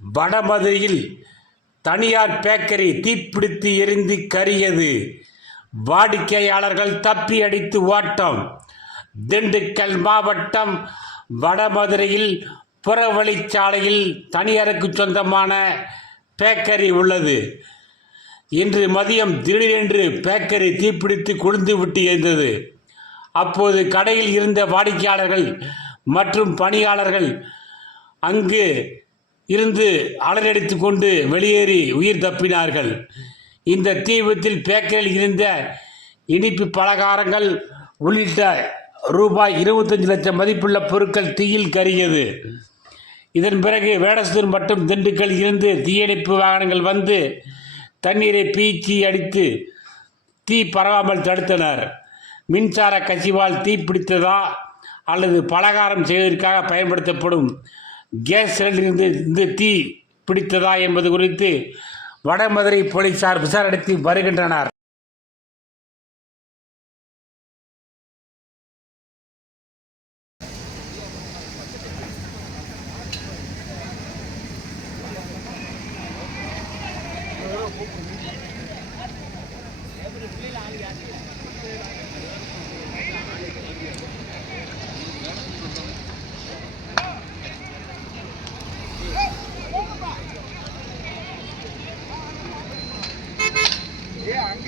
வடமதுரையில் தனியார் பேக்கரி தீப்பிடித்து எரிந்து கரியது. வாடிக்கையாளர்கள் தப்பி அடித்து ஓட்டம். திண்டுக்கல் மாவட்டம் வடமதுரையில் புறவழிச்சாலையில் தனியாருக்கு சொந்தமான பேக்கரி உள்ளது. இன்று மதியம் திடீரென்று பேக்கரி தீப்பிடித்து கொழுந்து விட்டு எரிந்தது. அப்போது கடையில் இருந்த வாடிக்கையாளர்கள் மற்றும் பணியாளர்கள் அங்கு இருந்து அலறடித்து கொண்டு வெளியேறி உயிர் தப்பினார்கள். இந்த தீ விபத்தில் பேக்கரில் இருந்த இனிப்பு பலகாரங்கள் உள்ளிட்ட ரூபாய் இருபத்தஞ்சு லட்சம் மதிப்புள்ள பொருட்கள் தீயில் கருகியது. இதன் பிறகு வேடசூர் மற்றும் திண்டுக்கல் இருந்து தீயணைப்பு வாகனங்கள் வந்து தண்ணீரை பீச்சி அடித்து தீ பரவாமல் தடுத்தனர். மின்சார கசிவால் தீ பிடித்ததா அல்லது பலகாரம் செய்வதற்காக பயன்படுத்தப்படும் கேஸ் சிலிண்டரிலிருந்து இந்த தீ பிடித்ததா என்பது குறித்து வடமதுரை போலீசார் விசாரணை வருகின்றனர் Thank you.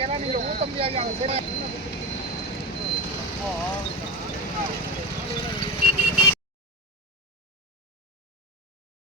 કેરાની હું તમને આવી આવું